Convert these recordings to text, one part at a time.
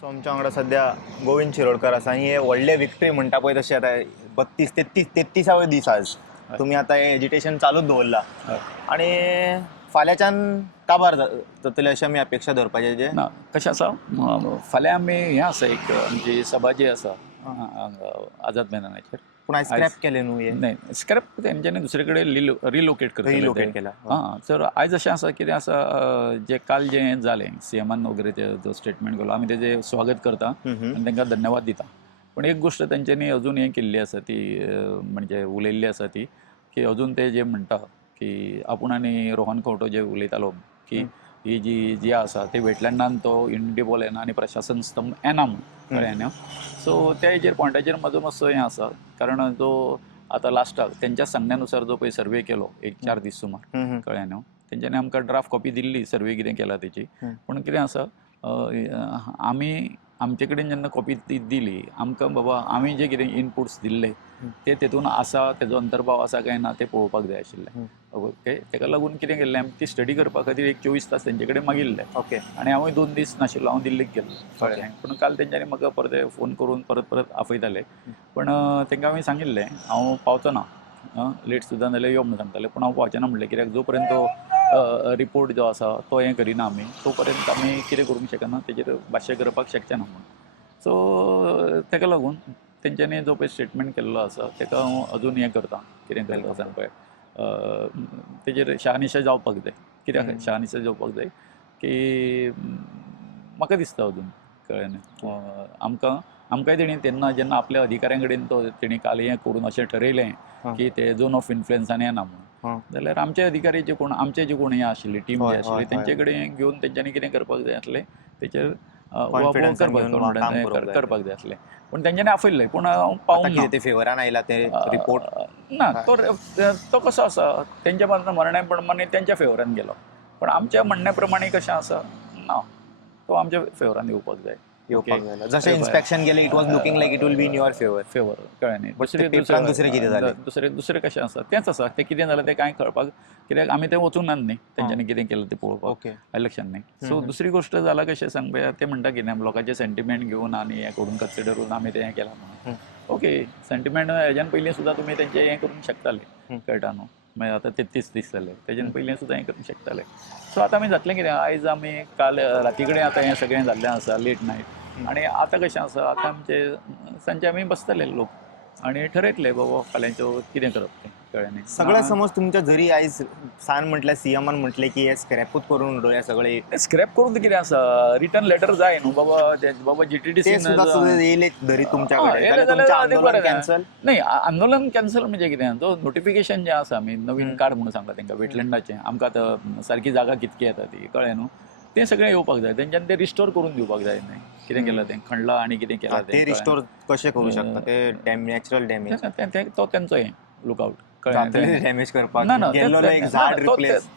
So आमच्या वांगडा सध्या गोविंद शिरोडकर आसा. ही हे व्हडले विक्ट्री म्हणटा पळय तशी आता 32-33 दीस आज तुम्ही आता हे एजिटेशन चालूच दवरला आणि फाल्यांच्यान काबार जातले अशी आमी अपेक्षा धरपाचे जे ना कशें आसा फाल्यां आमी हें आसा एक आमची सभा जी आसा आझाद मैदानाचेर. पूण आयज स्क्रॅप केले न्हू हे नाही स्क्रॅप तेंच्यांनी दुसरे कडेन रिलोकेट करतले Relocate केला. हां तर आयज अशें आसा कितें आसा जे काल जें जालें सीएमान वगैरे जो स्टेटमेंट केलो आमी तेजें स्वागत करता आनी तांकां धन्यवाद दिता. पण एक गोश्ट तेंच्यांनी अजून हें केल्ली आसा ती म्हणजे उलयल्ली आसा ती की अजून ते जे म्हणटा की आपूण आनी रोहन खंवटो जे उलयतालो की ही जी आसा ती वेटलँडान तो युनिटी बॉल येना आनी प्रशासन स्तंभ येना म्हणून कळ्ळें न्हू. सो त्या हेजेर पॉयंटाचेर म्हाजो मातसो हें आसा कारण जो आतां लास्टाक तेंच्या सांगण्यानुसार जो पळय सर्वे केलो एक 4 दीस सुमार कळ्ळें न्हू. तेंच्यांनी आमकां ड्राफ्ट कॉपी दिल्ली सर्वे कितें केला तेची. पूण कितें आसा आमी आमचे कडेन जेन्ना कॉपी ती दिली आमकां बाबा आमी जे कितें इनपुट्स दिल्ले ते तेतून आसा तेजो अंतर्भाव आसा काय ना ते पळोवपाक जाय आशिल्लें. ओके तेका लागून कितें केल्लें आमी ती स्टडी करपा खातीर एक 24 तास तेंचे कडेन मागिल्ले. ओके आनी हांवूय 2 दीस नाशिल्लो हांव दिल्लीक गेल्लो कळ्ळें. पूण काल तेंच्यांनी म्हाका परते फोन करून परत आपयताले. पण तेंकां हांवें सांगिल्लें हांव पावचो ना लेट सुद्दां जाल्यार यो म्हणून सांगताले. पूण हांव पावचें ना म्हणलें कित्याक जो पर्यंत तो रिपोर्ट जो आसा तो हें करिना आमी तो पर्यंत आमी कितें करूंक शकना तेजेर भाश्य करपाक शकचे ना म्हणून. सो तेका लागून तेंच्यांनी जो पळय स्टेटमेंट केल्लो आसा तेका हांव अजून हें करता कितें करता सांग पळय तेजेर शहानिशा जावपाक जाय. कित्याक शहानिशा जावपाक जाय की म्हाका दिसता अजून कळ्ळें न्हू आमकांय तेणी तेन्ना जेन्ना आपल्या अधिकाऱ्यां कडेन तो तेणी काल हें करून अशें ठरयलें की ते झोन ऑफ इन्फ्लुएन्सान येना म्हणून जाल्यार आमचे अधिकारी जे कोण आमचे जे कोण हें आशिल्ली टीम जी आशिल्ली तेंचे कडेन घेवन तेंच्यांनी कितें करपाक जाय आसलें तेचेर करपाक जाय आसलें. पूण तेंच्यांनी आपयल्लें पूण हांव पावूंक ना. ते फेवरान आयला ते रिपोर्ट ना तो कसो आसा तेंच्या म्हणण्या प्रमाणे तेंच्या फेवरान गेलो. पण आमच्या म्हणण्या प्रमाणे कशें आसा ना तो आमच्या फेवरान येवपाक जाय. जशें इन्स्पेक्शन गेले it was looking like it will be in your favour कळ्ळें न्ही. दुसरें कशें आसा तेंच आसा तें कितें जालें तें कांय कळपाक कित्याक आमी तें वचूंक ना न्ही तेंच्यांनी कितें केलें तें पळोवपाक इलेक्शन न्ही. सो दुसरी गोश्ट जाला कशें सांग पळया ते म्हणटा कितें लोकांचे सेंटिमेंट घेवन आनी हें करून कन्सिडर करून आमी तें हें केलां म्हणून. ओके सेंटिमेंट हेज्यान पयलीं सुद्दां तुमी तेंचें हें करूंक शकताले कळटा न्हू. मागीर आतां 33 दीस जाले तेज्यान पयलीं सुद्दां हें करूंक शकताले. सो आतां आमी जातलें कितें आयज आमी काल राती कडेन आतां हें सगळें जाल्लें आसा लेट नायट आनी आतां कशें आसा आतां आमचे सांजचे आमी बसतले लोक आनी ठरयतले बाबा फाल्यांचो कितें करप तें कळ्ळें न्ही. सगळें समज तुमच्या जरी आयज सान म्हटल्यार सीएमान म्हटलें की हे स्क्रॅपूच करून उडोवया सगळें स्क्रॅप करून कितें आसा रिटर्न लेटर जाय न्हू बाबा जीटीडीसी येयले धरी तुमच्या कडेन कॅन्सल नाही आंदोलन कॅन्सल म्हणजे कितें तो नोटिफिकेशन जें आसा आमी नवीन कार्ड म्हणून सांगला तेंकां वेटलँडाचें आमकां आतां सारकी जागा कितकी येता ती कळ्ळें न्हू. तें सगळें येवपाक जाय तेंच्यांनी तें रिस्टोर करून दिवपाक जाय न्ही कितें केलां तें खणलां आनी कितें केलां ते रिस्टोर कशें करूं शकता ते नॅचरल डॅमेज तो तेंचो हें लुकआउट डॅमेज करपाक ना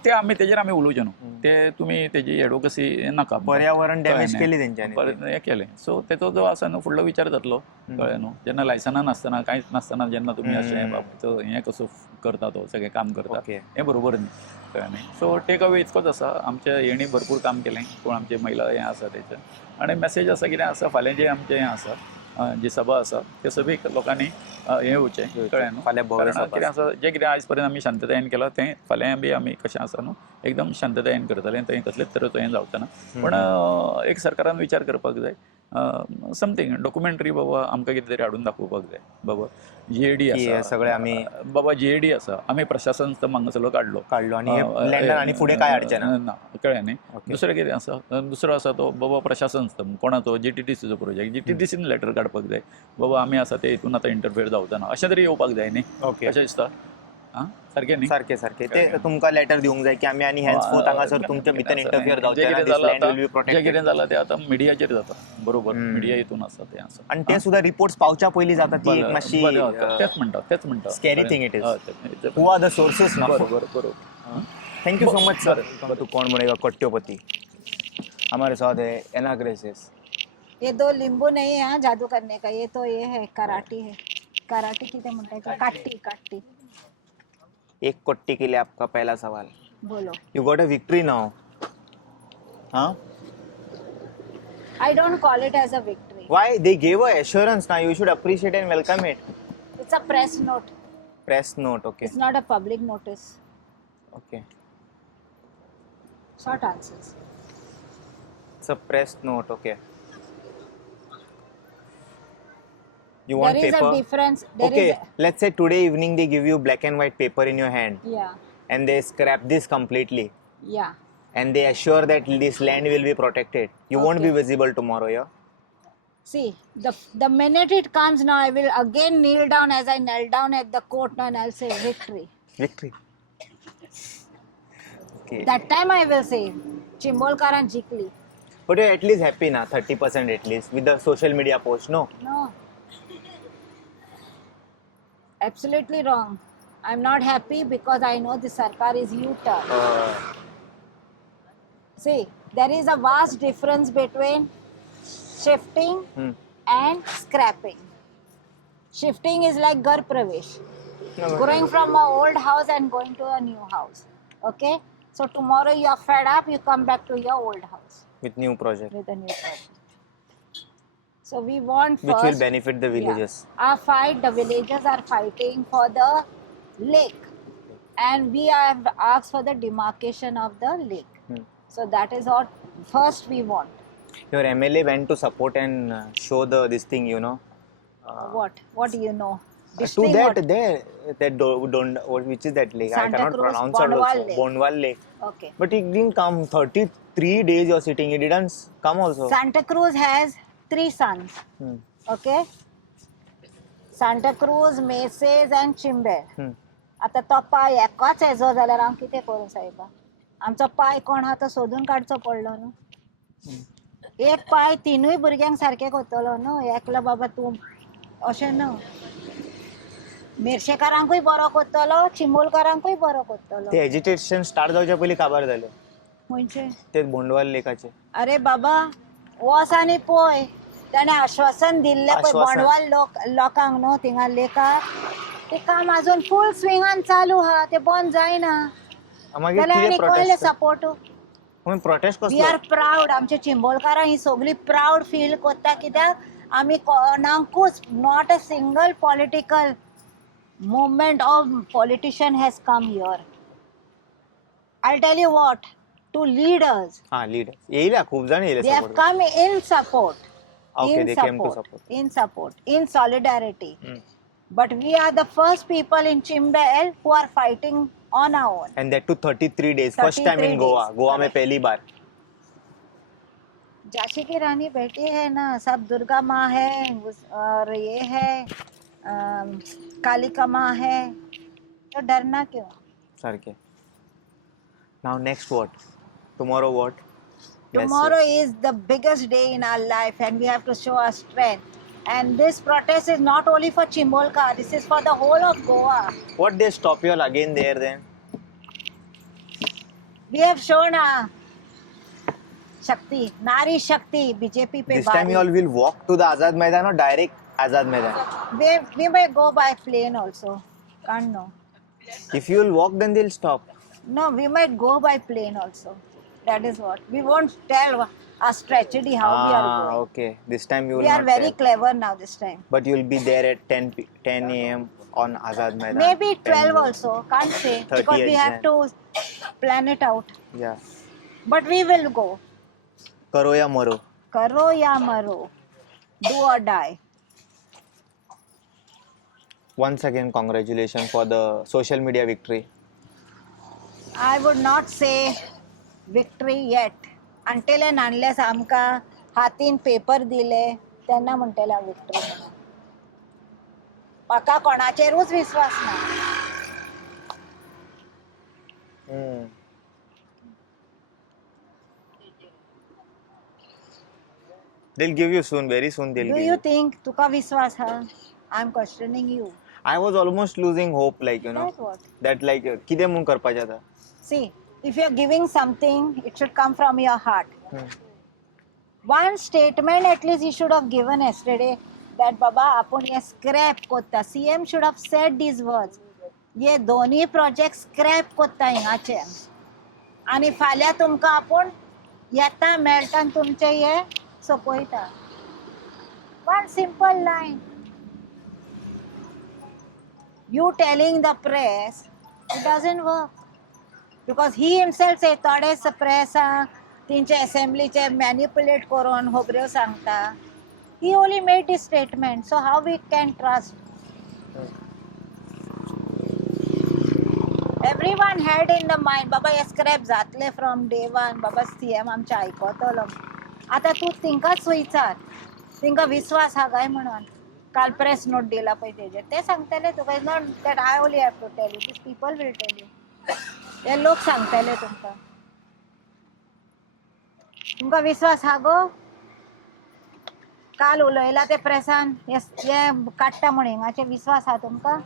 ते आमी तेजेर आमी उलोवचे न्हू ते तुमी तेजी एडवोकसी नाका पर्यावरण डॅमेज केली तेंच्यांनी हें केलें. सो तेचो जो आसा न्हू फुडलो विचार जातलो कळ्ळें न्हू. जेन्ना लायसनां नासतना कांयच नासतना जेन्ना तुमी अशें बाबतीचो हें कसो करता तो सगळें काम करता हें बरोबर न्ही कळ्ळें न्ही. सो टेक अवे इतकोच आसा आमच्या हेणी भरपूर काम केलें कोण आमचे महिला हें आसा तेचें आनी मॅसेज आसा कितें आसा फाल्यां जें आमचें हें आसा जी सभा आसा त्या सभेक लोकांनी हें येवचें कळ्ळें न्हू. फाल्यां कितें आसा जें कितें आयज पर्यंत आमी शांततायेन केलां तें फाल्यां बी आमी कशें आसा न्हू एकदम शांततायेन करतले थंय कसलेच तरेचो हें जावचो ना. पण एक सरकारान विचार करपाक जाय समथींग डॉक्युमेंटरी बाबा आमकां कितें तरी हाडून दाखोवपाक जाय बाबा जीएडी आसा सगळें आमी बाबा जीएडी आसा आमी प्रशासन हांगासरलो काडलो आनी फुडें काय हाडचें ना कळ्ळें न्ही. दुसरें कितें आसा दुसरो आसा तो बाबा प्रशासन स्तंभ कोणाचो जीटीडीसीचो प्रोजेक्ट जीटीडीसीन लेटर काडपाक जाय बाबा आमी आसा ते हितून आतां इंटरफियर जावचो ना अशें तरी येवपाक जाय न्ही. कशें दिसता सारकें न्ही सारकें ते तुमकां लेटर दिवंक जाय की आमी आनी हेन्सफोर्थ हांगासर तुमच्या भितर इंटरफियर जावचें ना जें कितें जालां तें आतां मिडियाचेर जाता बरोबर मिडिया हितून आसा तें आसा आनी ते सुद्दां रिपोर्ट्स पावच्या पयलीं जाता ती एक मातशी तेच म्हणटा scary thing it is who are the sources बरोबर. Thank you so much sir तू कौन बनेगा कट्योपति हमारे साथ है एना ग्रेसिस. ये 2 लींबू नहीं है हाँ जादू करने का ये तो ये है कराटी है कराटी कितने म्हणता काट्टी एक कोट्टी के लिए आपका पहला सवाल. बोलो. You got a victory now. हाँ I don't call it as a victory. Why? They gave a assurance now. You should appreciate and welcome it. It's a press note. Press note, okay. It's not a public notice. Okay. Short answers. It's a press note, okay. You want There is paper? a difference. There Okay, is let's say today evening they give you black and white paper in your hand yeah, and they scrap this completely yeah. and they assure that this land will be protected. You won't be Okay. visible tomorrow, yeah? See, the minute it comes now, I will again kneel down as I knelt down at the court and I'll say victory. Victory. Okay. That time I will say, Chimbolkaran jikli. But you're at least happy now, 30% at least, with the social media post, no? No. Absolutely wrong. I'm not happy because I know the Sarkar is U-turn. See, there is a vast difference between shifting Hmm. and scrapping. Shifting is like Gar Pravesh. No, Going from an old house and going to a new house. Okay? So tomorrow you are fed up, you come back to your old house with new project, with a new project. So we want which first, will benefit the villages. Yeah, our fight, the villagers are fighting for the lake. And we have asked for the demarcation of the lake. Hmm. So that is what first we want. Your MLA went to support and show this thing, you know. What? What do you know? To District that what? there, which is that lake? I Santa cannot Cruz, pronounce it Bondwal also. Lake. Bondwal Lake. Okay. But it didn't come. 33 days you're sitting. It didn't come also. Santa Cruz has 3 sons. Hmm. Okay? Santa Cruz, Meses and Chimbel. Hmm. आता तो पाय एकाच हेजो जाल्यार हांव कितें करूं सायबा आमचो पाय कोण आहा तो सोदून काडचो पडलो न्हू एक पाय तिनूय भुरग्यांक सारके कोत्तलो न्हू एकलो बाबा तूं अशें न्हू मेर्शेकारांकूय बरो कोत्तलो चिंबोलकारांकूय बरो कोत्तलो ते एजिटेशन स्टार्ट जावच्या पयलीं काबार जालें म्हणजे ते बोंडवाल लेकाचे. अरे बाबा वस आनी पळय ताणें आश्वासन दिल्लें पळय आश्वासन. बोंडवाल लोकांक न्हू थिंगा लेकाक ते काम अजून फूल स्विंगान चालू आहा ते बंद जायना मागीर जाल्यार कितें आनी कहले protest support protest we are कसलो? प्राऊड आमचे चिंबोलकारां ही सगळीं प्राऊड फील करता कित्याक आमी कोणाकूच not a single political movement of politician has come here. I'll tell you what, two leaders, हा लीड येयल्या खूप जाण येयले they have support. come in support. Okay, in they came to support. In support, in solidarity. Hmm. But we are the first people in Chimbel who are fighting on our own. And that too 33 days. First time 33 in Goa. days. Goa में Correct. पहली बार. झांसी की रानी बेटी है ना, सब दुर्गा माँ है और ये है कालिका माँ है, तो डरना क्यों? सारखे. Now next what? Tomorrow what? Tomorrow is the biggest day in our life and we have to show our strength. And this protest is not only for Chimbolka, this is for the whole of Goa. What they stop you all again there then? We have shown our Shakti, Nari Shakti, BJP pe This time you all will walk to the Azad Maidan or direct Azad Maidan? We may go by plane also. Can't know. If you will walk then they'll stop. No, we might go by plane also. That is what. We won't tell us tragedy how we are going. Okay. This time you will We are not very tell. clever now this time. But you will be there at 10 a.m. on Azad Maidan. Maybe 10 12 also. Can't say. 30 Because we have to plan it out. Yeah. But we will go. Karo ya maro. Karo ya maro. Do or die. Once again, congratulations for the social media victory. I would not say victory yet. Until and unless आमका हातीन paper दिले तेन्ना म्हणटला victory म्हणून. म्हाका कोणाचेरूच विश्वास ना. They'll give you soon, very soon they'll Do give you you. think तुका विश्वास हा? I'm questioning you. I was almost losing hope, like, you know, That what? that like, कितें म्हणून करपाचें आतां? See, if you're giving something, it should come from your heart. One statement at least he should have given yesterday that Baba, आपण हे scrap कोत्ता. CM should have said these words. ये दोन्ही project scrap कोत्ता हिंगाचे. आणि फाल्यां तुमकां आपण येता मेळटा तुमचे हे सोपयता. One simple line. You telling the press, it doesn't work. Because he himself say थोडेच प्रेसांक तेंचे असेंब्लीचे मॅन्युपुलेट करून होबऱ्यो सांगता. He only made this statement. So how we can trust? Everyone had in the mind, बाबा हे स्क्रॅप जातले from day one, बाबा CM आमचे आयकतलो. आता तू तिंकाच विचार, तिंका विश्वास हा काय म्हणून. काल प्रेस नोट दिला पळय तेजेर, ते सांगतले तुका. Not that I only have to tell you, these people will tell you. हे लोक सांगतले तुमकां. तुमकां विश्वास हा गो? काल उलयला ते प्रेसान हे काडटा म्हण हिंगाचे विश्वास हा तुमकां?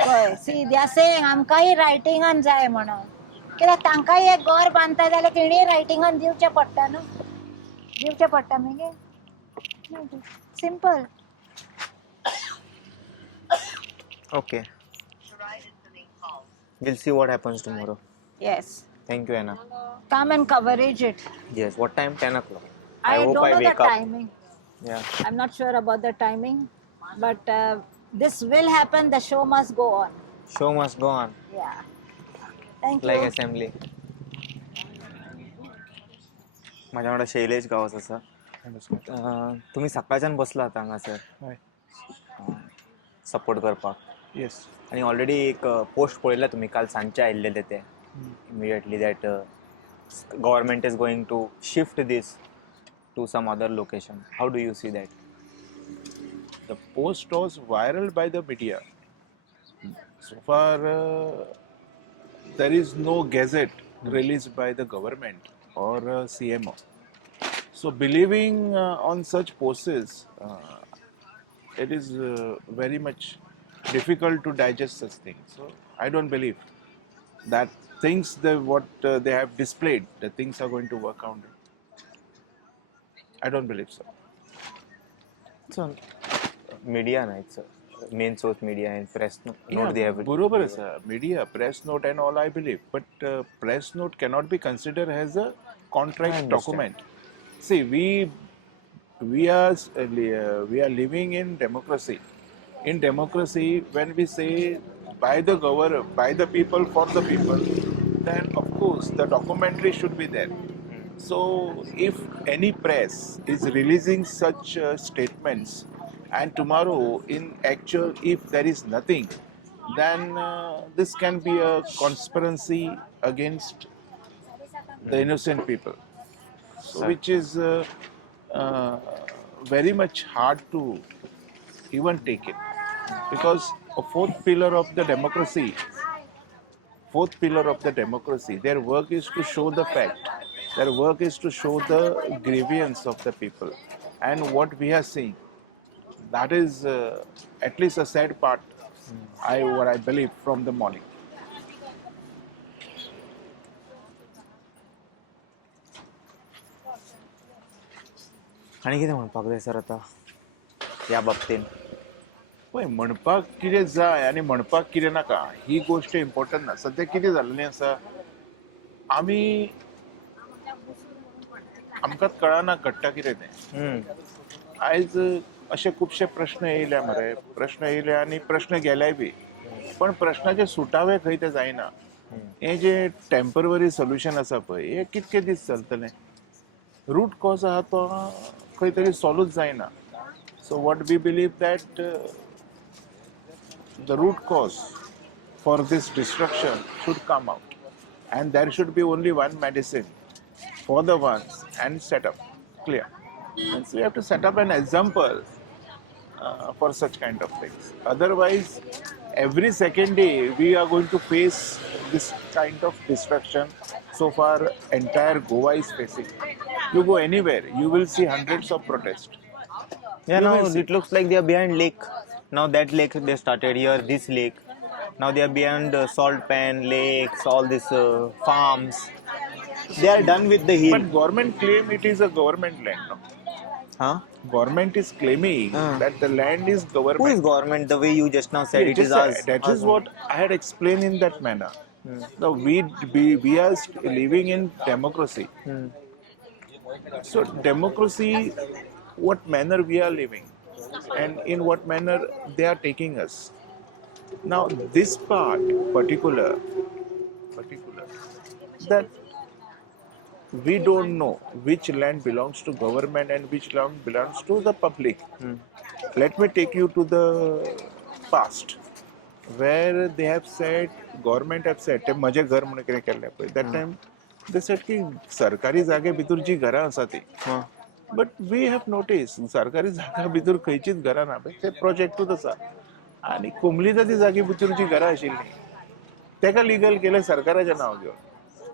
हय, सी दे आर सेइंग आमकांय रायटिंगान जाय म्हणून. कित्याक तांकांय एक घर बांदता जाल्यार तेणीय रायटिंगान दिवचें पडटा न्हू. दिवचें पडटा मगे. Simple. Okay. We'll see what happens tomorrow. Yes. Thank you, Anna. Come and coverage it. Yes. What time? 10 o'clock. I hope don't I know the wake up. timing. Yeah. I'm not sure about the timing, but this will happen. The show must go on. Show must go on. Yeah. Thank Like you. assembly. माझ्या वांगडा शैलेश गावस आसा. तुम्ही सकाळच्यान बसलात हांगासर support करपाक. Yes. आणि already एक post पळयला तुम्ही काल सांजचे आयिल्ले ते immediately that government is going to shift this to some other location. How do you see that? The post was viral by the media. So far, there is no gazette released by the government or CMO. So believing on such posts, it is very much difficult to digest such things. So I don't believe that things what they have displayed, the things are going to work out. I don't believe so. So media नाही sir, main source media and press note they have. बरोबर आहे sir. Media, press note and all I believe, but press note cannot be considered as a contract understand. document. See, we are living in democracy. In democracy, when we say by the people for the people, then of course the documentary should be there. So if any press is releasing such statements, and tomorrow in actual if there is nothing, then this can be a conspiracy against the innocent people. So which is very much hard to even take it, because a fourth pillar of the democracy, their work is to show the fact, their work is to show the grievance of the people. And what we are seeing, that is at least a sad part, what I believe, from the morning. आणि कितें म्हणपाक जाय sir आता ह्या बाबतीन? पळय, म्हणपाक कितें जाय आनी म्हणपाक कितें नाका ही गोश्ट इम्पॉर्टंट ना. सद्या कितें जाल्लें आसा, आमकांच कळना घडटा कितें तें. आयज अशे खुबशे प्रश्न येयल्या मरे, प्रश्न येयले आनी प्रश्न गेल्याय बी, पण प्रश्नाचे सुटावे खंय ते जायना. हे जे टेम्पररी सोल्युशन आसा पळय, हे कितके दीस चलतलें? रूट कॉज आहा तो खंय तरी सॉल्वच जायना. So what we believe that the root cause for this destruction should come out, and there should be only one medicine for the ones and set up clear. And so we have to set up an example for such kind of things. Otherwise, every second day we are going to face this kind of destruction. So far, entire Goa is facing. You go anywhere, you will see hundreds of protests. Yeah, now it looks like they are behind lake. Now that lake they started here, this lake. Now they are beyond salt pan, lakes, all these farms. They are done with the hill. But government claim it is a government land, no? Huh? Government is claiming that the land is government. Who is government? The way you just now said, it is us. That is what I had explained in that manner. Now we are living in democracy. So democracy, what manner we are living, and in what manner they are taking us. Now this part particular, that we don't know which land belongs to government and which land belongs to the public. Let me take you to the past, where they have said, government have said, ते माझे घर म्हणून कितें केल्लें पळय, that time they said की सरकारी जागे भितर जी घरां आसा ती, बट वी हॅव नोटीस सरकारी जागा भितर खंयचीच घरां ना, ते प्रोजेक्टूच आसा. आनी कुंबलीच्या ती जागे भितर जी घरां आशिल्लीं तेका लिगल केलें सरकाराचें नांव घेवन.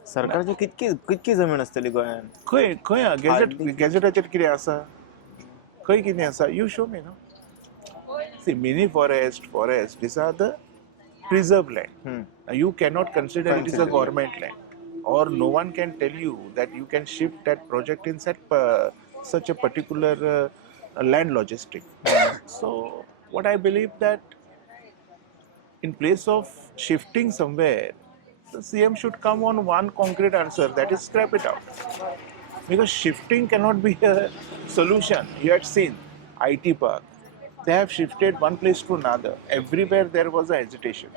सरकारची कितकी जमीन असतली गोंयान? खंय खंय गॅजेटाचेर कितें आसा? खंय कितें आसा? You show me know. See, mini forest, these are the preserved land. You cannot consider it is a government land, or no one can tell you that you can shift that project in such a particular land logistic. So, what I believe that in place of shifting somewhere, the CM should come on one concrete answer, that is scrap it out. Because shifting cannot be a solution. You had seen IT park. They have shifted one place to another. Everywhere there was a hesitation.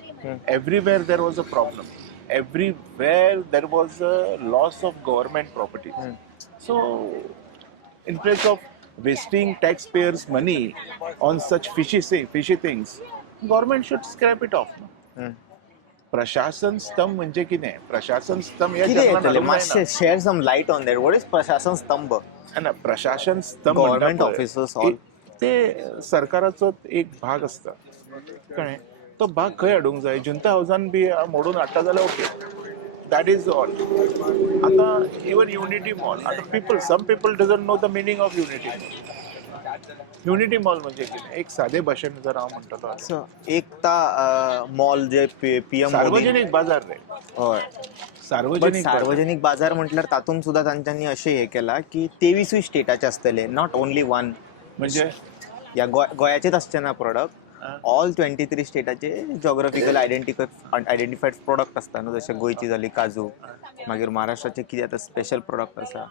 Everywhere there was a problem. Everywhere there was a loss of government properties. So, in place of wasting taxpayers' money on such fishy things, government should scrap it off. प्रशासन स्तंभ म्हणजे कितें? प्रशासन स्तंभ या जगात कितें मातशें share some light on that. What is प्रशासन स्तंभ? ना, प्रशासन स्तंभ गव्हर्नमेंट ऑफिसर्स ऑल ते सरकाराचो एक भाग असता, कळ्ळें? तो भाग खंय हाडूंक जाय? जुंता हावजान बी मोडून हाडटा जाल्यार ओके, दॅट इज ऑल. आतां इवन युनिटी मॉल, आतां some people doesn't know the meaning of unity mall. Unity mall म्हणजे कितें? एक सादे भाशेन जर हांव म्हणटलो, एकता मॉल जे पीएम सार्वजनीक बाजार रे. हय, सार्वजनिक बाजार म्हटल्यार तातूंत सुद्धा तांच्यांनी अशें हे केला की 23 स्टेटाचे असतले, नॉट ओनली वन. म्हणजे या गोंयाचेच आसचे ना प्रोडक्ट, ऑल 23 स्टेटाचे जॉग्राफिकल आयडेंटिफायड प्रोडक्ट असता न्हू. जशे गोंयची जाली काजू, मागीर महाराष्ट्राचे कितें आतां स्पेशल प्रोडक्ट आसा,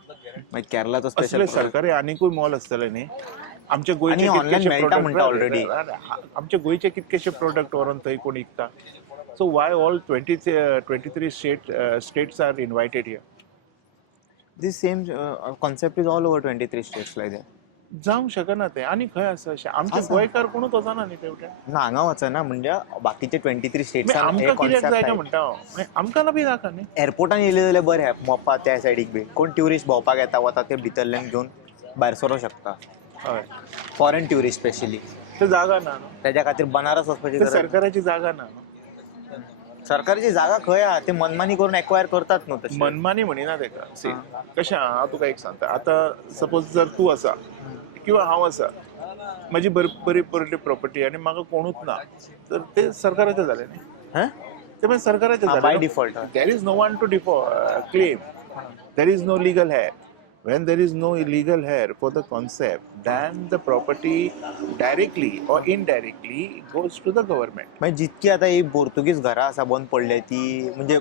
मागीर केरळाचो स्पेशल सरकारी आनीकूय मॉल आसतले न्ही. आमचे गोंयचे ऑनलायन मेळटा म्हणटा ऑलरेडी. आमचे गोंयचे कितकेशे प्रोडक्ट व्हरून थंय कोण विकता. So why all 23 states are invited here? This same concept is all over 23 states like that. जावंक शकना ते. आनी खंय आसा अशें? आमचे गोंयकार कोणूच वचना न्ही तेवटेन. ना, हांगा वचना म्हणजे बाकीचे 23 स्टेट्स आमकां कित्याक जायना म्हणटा हांव. आमकां बी नाका न्ही. एअरपोर्टान येयले जाल्यार बरें, मोपा त्या सायडीक बी कोण ट्युरिस्ट भोंवपाक येता वता ते भितरल्यान घेवन भायर सरूंक शकता. हय, फॉरेन ट्युरिस्ट स्पेशली. ते जागा ना न्हू. त्याच्या खातीर बनारस वचपाची ते गरज. सरकाराची जागा ना न्हू. सरकारची जागा खंय आहा? ते मनमानी करून एक्वायर करतात न्हू तशें. मनमानी म्हणिना तेका. कशें आहा, हांव तुका एक सांगता. आतां सपोज जर तूं आसा किंवा हांव आसा, म्हजी बरी प्रॉपर्टी आनी म्हाका कोणूच ना, तर ते सरकाराचें जालें न्ही. ते मागीर सरकाराचें जालें by default. There is no one to claim. There is no legal heir. When there is no illegal hair for the concept, then the property directly or indirectly goes to the government. म्हणजे जितकी आता ही पोर्तुगीज घरां आसा बंद पडल्या ती, म्हणजे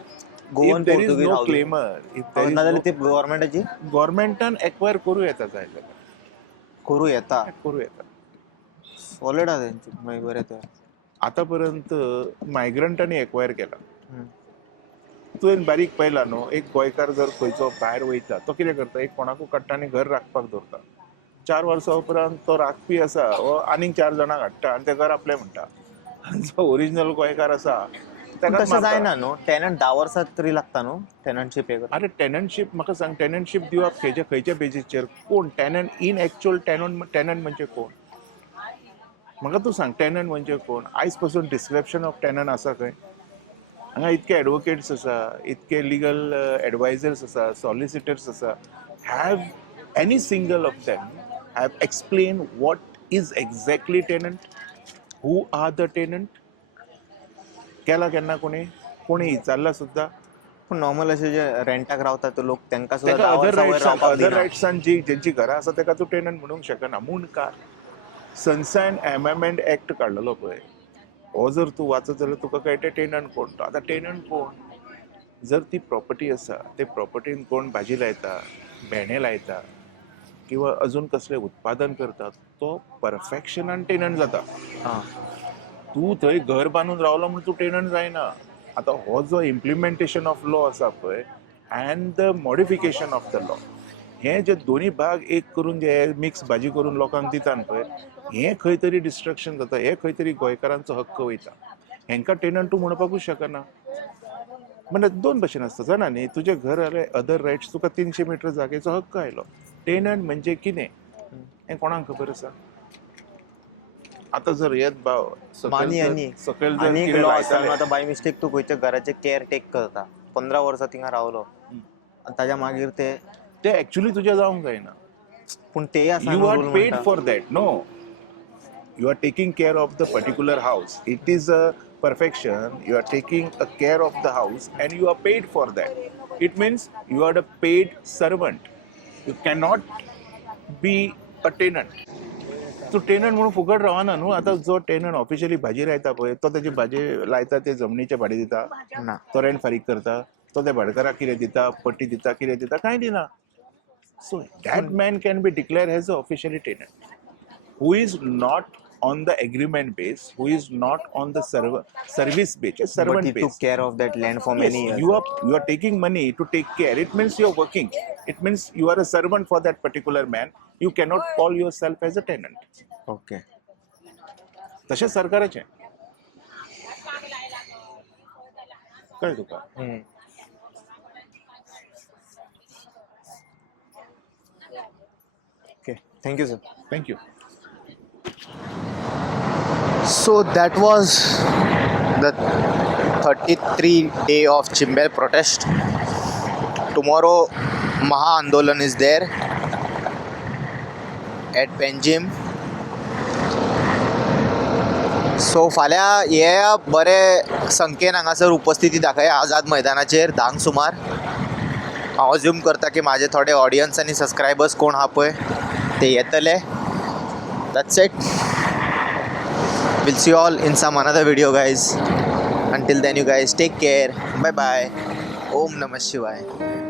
Goan If there is Portuguese no housing claimer, if there is नाजाल्यार no, ते गव्हर्नमेंटाची governmentan acquire करू येता जाय जाल्यार. करूं येता. करू येता. सॉलिड आहा तेंची मागीर बरें तर. आतां पर्यंत मायग्रंटांनी एक्वायर केला. तुवें बारीक पळयला न्हू, एक गोंयकार जर खंयचो भायर वयता, तो कितें करता? एक कोणाकूय काडटा आनी घर राखपाक दवरता. 4 वर्सां उपरांत तो राखपी आसा हो आनीक 4 जाणांक हाडटा आनी तें घर आपलें म्हणटा. जो ओरिजिनल गोंयकार आसा तशें जायना न्हू. टेनंट 10 वर्सां तरी लागता न्हू टेनंटशीप हे करपाक. अरे टेनंटशीप म्हाका सांग, टेनंटशीप दिवप खंयच्या बेजीसचेर? कोण टेनंट? इन एक्चुअल टेनंट म्हणजे कोण? म्हाका तूं सांग, टेनंट म्हणजे कोण? आयज पासून डिस्क्रिप्शन ऑफ टेनंट आसा खंय? हांगा इतके एडवोकेट्स आसा, इतके लिगल एडवायजर्स आसा, सॉलिसिटर्स आसा. Have any single of them have explain what is exactly tenant? Who are the tenant? केला केन्ना कोणी विचारला सुद्धा? पूण नॉर्मल अशे जे रेंटाक रावता ते लोक तांकां सुद्दां तेका 10 अदर वर्सां वयर रावपाक अदर दिना. रायट्सान जेंची घरां आसा तेका तूं टेनंट म्हणूंक शकना. म्हूण का सनसायन अमेंडमेंट एक्ट काडलेलो पळय, हो जर तूं वाचत जाल्यार तुका कळटा टेनंट कोण तो. आतां टेनंट कोण? जर ती प्रॉपर्टी आसा, ते प्रॉपर्टीन कोण भाजी लायता, भेणे लायता किंवा अजून कसले उत्पादन करतात तो परफेक्शनान टेनंट जाता. हां तूं थंय घर बांदून रावलो म्हणून तूं टेनंट जायना. आतां हो जो इम्प्लिमेंटेशन ऑफ लॉ आसा पळय and the modification of the law, हे जे दोन्ही भाग एक करून जे मिक्स भाजी करून लोकांक दितात पळय, हे खंय तरी डिस्ट्रक्शन जाता, हे खंय तरी गोंयकारांचो हक्क वयता. हेंकां टेनंट तूं म्हणपाकूच शकना. म्हणजे दोन भशेन आसता जाणा न्ही, तुजें घर जाल्यार अदर रायट्स तुका 300 मीटर जागेचो हक्क आयलो. टेनंट म्हणजे कितें हें कोणाक खबर आसा? आतां जर येत भाव आनी सकयल जर आनी कितें लॉ आसा लायताले, आतां बाय मिस्टेक तूं खंयच्या घराचे केअर टेक करता, 15 वर्सां थिंगा रावलो आनी ताज्या मागीर ते एक्चुअली तुजें जावंक जायना. पूण ते आसा You न्हू are rule paid म्हणटा. for that. No. You are taking care of the particular house. It is a perfection. You are taking a care of the house and you are paid for that. It means you are a paid servant. You cannot be a tenant. तूं tenant म्हणून फुकट रावना न्हू. आतां जो tenant officially भाजी लायता पळय तो तेजी भाजी लायता ते जमनीचे भाडे दिता, ना तो रेंट फारीक करता, तो त्या भाडकाराक कितें दिता, पट्टी दिता, कितें दिता, कांय दिना. So that man can be declared as an officially tenant, who is not on the agreement base, who is not on the service base, a but servant he took base. care of that land for Yes, many years. you are taking money to take care. It means you are working. It means you are a servant for that particular man. You cannot call yourself as a tenant. Okay तशेंच सरकाराचें. कळ्ळें तुका? Okay thank you sir. Thank you. So that was the 33rd day of Chimbel protest. Tomorrow Maha Andolan is there at Panjim. So फाल्यां हे बरे संख्येन हांगासर उपस्थिती दाखया आझाद मैदानाचेर 10 सुमार. हांव अज्यूम करता की म्हाजे थोडे ऑडियन्स आनी सबस्क्रायबर्स कोण आहा पळय ते येतले. That's it. We'll see you all in some another video, guys. Until then, you guys take care. Bye bye. Om Namah Shivaya.